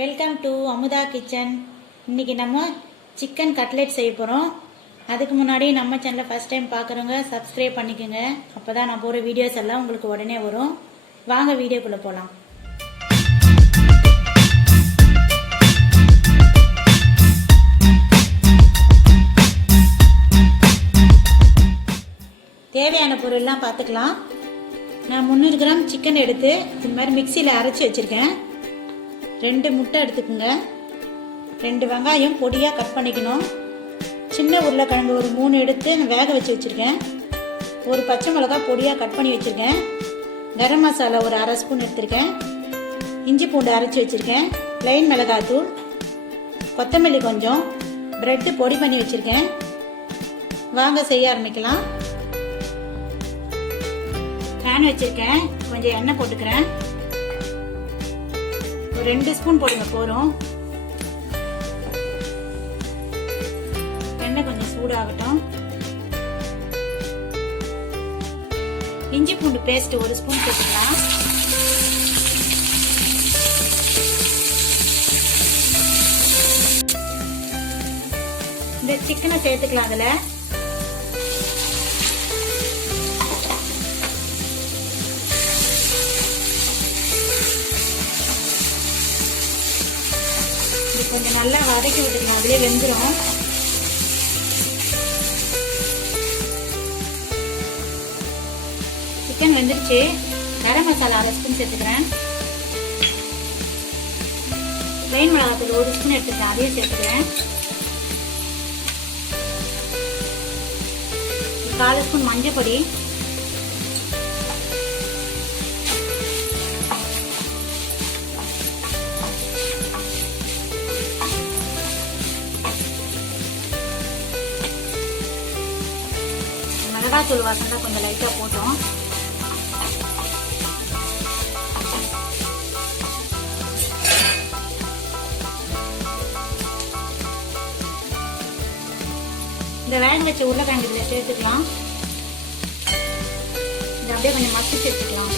Welcome to Amudha kitchen. இன்றைக்கி நம்ம chicken cutlet செய்ய போகிறோம். அதுக்கு முன்னாடி நம்ம சேனலை ஃபஸ்ட் டைம் பார்க்குறவங்க சப்ஸ்கிரைப் பண்ணிக்கோங்க. அப்போ தான் நான் போகிற வீடியோஸ் எல்லாம் உங்களுக்கு உடனே வரும். வாங்க வீடியோக்குள்ளே போகலாம். தேவையான பொருள்லாம் பார்த்துக்கலாம். நான் 300 கிராம் சிக்கன் எடுத்து இது மாதிரி மிக்சியில் அரைச்சி வச்சுருக்கேன். 2 முட்டை எடுத்துக்கோங்க. 2 வெங்காயம் பொடியாக கட் பண்ணிக்கணும். சின்ன உருளைக்கிழங்கு ஒரு 3 எடுத்து நான் வேக வச்சு வச்சுருக்கேன். ஒரு பச்சை மிளகாய் பொடியாக கட் பண்ணி வச்சுருக்கேன். கரம் மசாலா ஒரு அரை ஸ்பூன் எடுத்திருக்கேன். இஞ்சி பூண்டு அரைச்சி வச்சுருக்கேன். ப்ளைன் மிளகாய்த்தூள், கொத்தமல்லி கொஞ்சம், ப்ரெட்டு பொடி பண்ணி வச்சுருக்கேன். வாங்க செய்ய ஆரம்பிக்கலாம். பேன் வச்சுருக்கேன். கொஞ்சம் எண்ணெய் போட்டுக்கிறேன். ஒரு 2 ஸ்பூன் போடுங்க போதும். எண்ணெய் கொஞ்சம் சூடாகட்டும். இஞ்சி பூண்டு பேஸ்ட் 1 ஸ்பூன் சேர்த்துக்கலாம். இந்த சிக்கனை சேர்த்துக்கலாம். அதில் கொஞ்சம் நல்லா வதக்கி விட்டுக்கலாம். அப்படியே வெந்துடும். சிக்கன் வெந்துருச்சு. கரம் மசாலா அரை ஸ்பூன் சேர்த்துக்கிறேன். ப்ளைன் மிளகாத்தூள் 1 ஸ்பூன் எடுத்துக்கிறேன். அதையும் சேர்த்துக்கிறேன். 1/4 ஸ்பூன் மஞ்சள் பொடி, மிளகாத்தூள் வாசனை கொஞ்சம் லைட்டாக போட்டோம். இந்த வேக வச்ச உருளைக்கிழங்கு இதில் சேர்த்துக்கலாம். இதை அப்படியே கொஞ்சம் மசிச்சு எடுத்துக்கலாம்.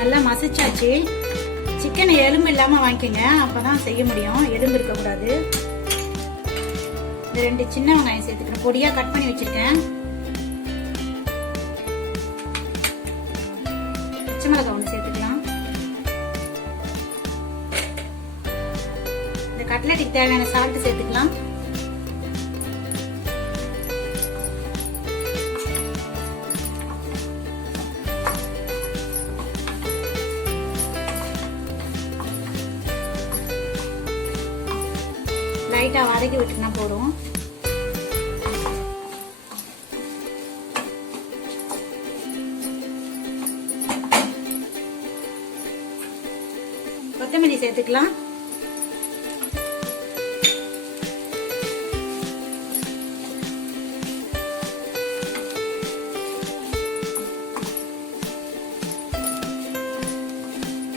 நல்லா மசிச்சாச்சு. சிக்கன் எலும்பு இல்லாமல் வாங்கிக்கோங்க, அப்போ தான் செய்ய முடியும். எலும்பு இருக்கக்கூடாது. இந்த 2 சின்ன வெங்காயம் சேர்த்துக்கிறேன். பொடியாக கட் பண்ணி வச்சுருக்கேன். பச்சை மிளகாய் 1 சேர்த்துக்கலாம். இந்த கட்லெட்டுக்கு தேவையான சால்ட் சேர்த்துக்கலாம். லைட்டாக வதக்கி விட்டுனா போதும். கொத்தமல்லி சேர்த்துக்கலாம்.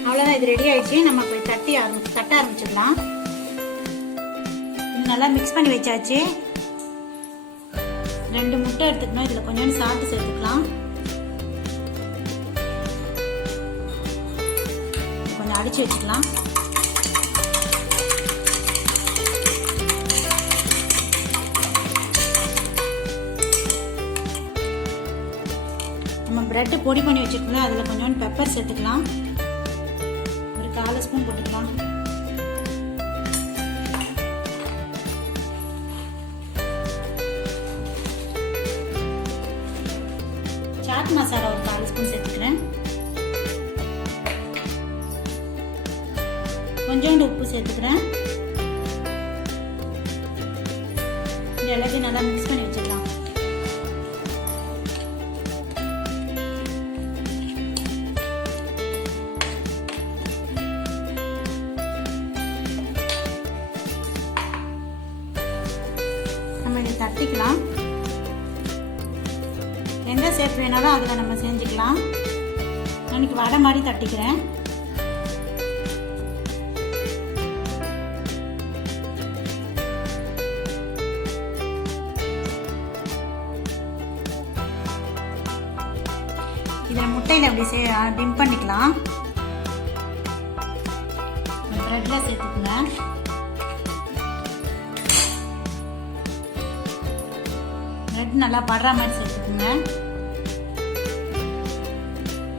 அவ்வளோதான், இது ரெடி ஆயிடுச்சு. நம்ம போய் தட்ட ஆரம்பிச்சிடலாம். நல்லா மிக்ஸ் பண்ணி வச்சாச்சு. 2 முட்டை எடுத்துக்கணும். இதில் கொஞ்சோண்டு சால்ட் சேர்த்துக்கலாம். கொஞ்சம் அடிச்சு வச்சுக்கலாம். நம்ம பிரெட் பொடி பண்ணி வச்சுருக்கோம்ல, அதில் கொஞ்சோண்டு பெப்பர் சேர்த்துக்கலாம். ஒரு 1/4 ஸ்பூன் போட்டுக்கலாம். சாட் மசாலா ஒரு 1/4 ஸ்பூன் சேர்த்துக்கிறேன். கொஞ்சோண்டு உப்பு சேர்த்துக்கிறேன். எல்லாத்தையும் நல்லா மிக்ஸ் பண்ணி வச்சிடலாம். நம்ம இதை தட்டிக்கலாம். எந்த ஷேப் வேணாலும் அதில் நம்ம செஞ்சுக்கலாம். நான் இன்னைக்கு வடை மாதிரி தட்டிக்கிறேன். இதில் முட்டையில் அப்படி டிம் பண்ணிக்கலாம். ப்ரெட்டில் சேர்த்துக்குங்க. ப்ரெட் நல்லா படுற மாதிரி சேர்த்துக்குங்க.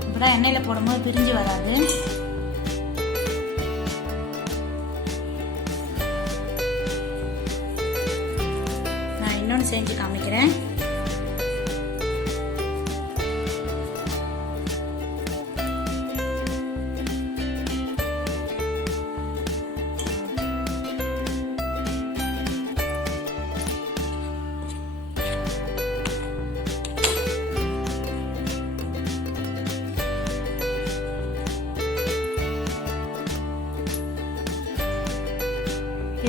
இப்போதான் எண்ணெயில் போடும்போது பிரிஞ்சு வராது. நான் இன்னொன்று செஞ்சு காமிக்கிறேன்.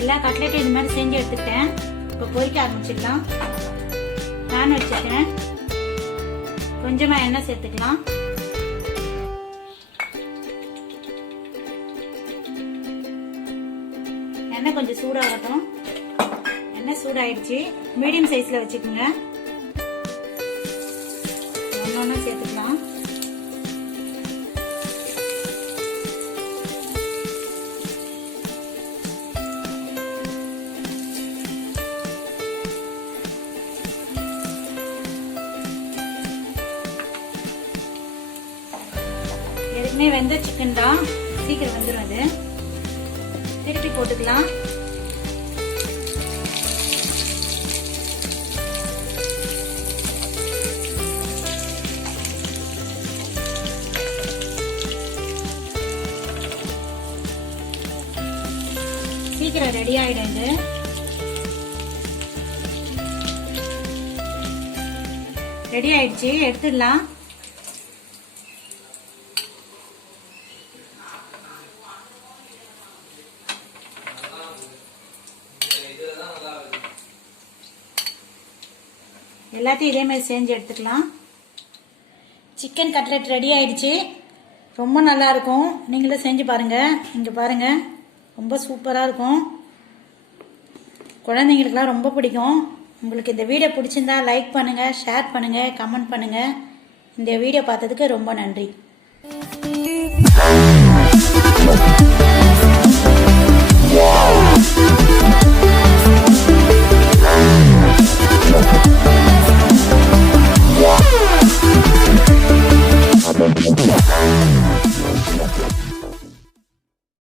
எல்லா கட்லெட்டும் இது மாதிரி செஞ்சு எடுத்துக்கிட்டேன். இப்போ பொரிக்க ஆரம்பிச்சிடலாம். பேன் வச்சுருக்கேன். கொஞ்சமாக எண்ணெய் சேர்த்துக்கலாம். எண்ணெய் கொஞ்சம் சூடாகட்டும். எண்ணெய் சூடாயிடுச்சு. மீடியம் சைஸில் வச்சுக்கோங்க. ஒன்று சேர்த்துக்கலாம். ஏற்கனவே வெந்த சிக்கன் தான், சீக்கிரம் வந்துடும். அது திருப்பி போட்டுக்கலாம். சீக்கிரம் ரெடி ஆயிடும். இது ரெடி ஆயிடுச்சு. எடுத்துடலாம். எல்லாத்தையும் இதே மாதிரி செஞ்சு எடுத்துக்கலாம். சிக்கன் கட்லெட் ரெடி ஆயிடுச்சு. ரொம்ப நல்லா இருக்கும். நீங்களும் செஞ்சு பாருங்க. இங்கே பாருங்க, ரொம்ப சூப்பராக இருக்கும். குழந்தைங்களுக்குலாம் ரொம்ப பிடிக்கும். உங்களுக்கு இந்த வீடியோ பிடிச்சிருந்தா லைக் பண்ணுங்க, ஷேர் பண்ணுங்க, கமெண்ட் பண்ணுங்க. இந்த வீடியோ பார்த்ததுக்கு ரொம்ப நன்றி.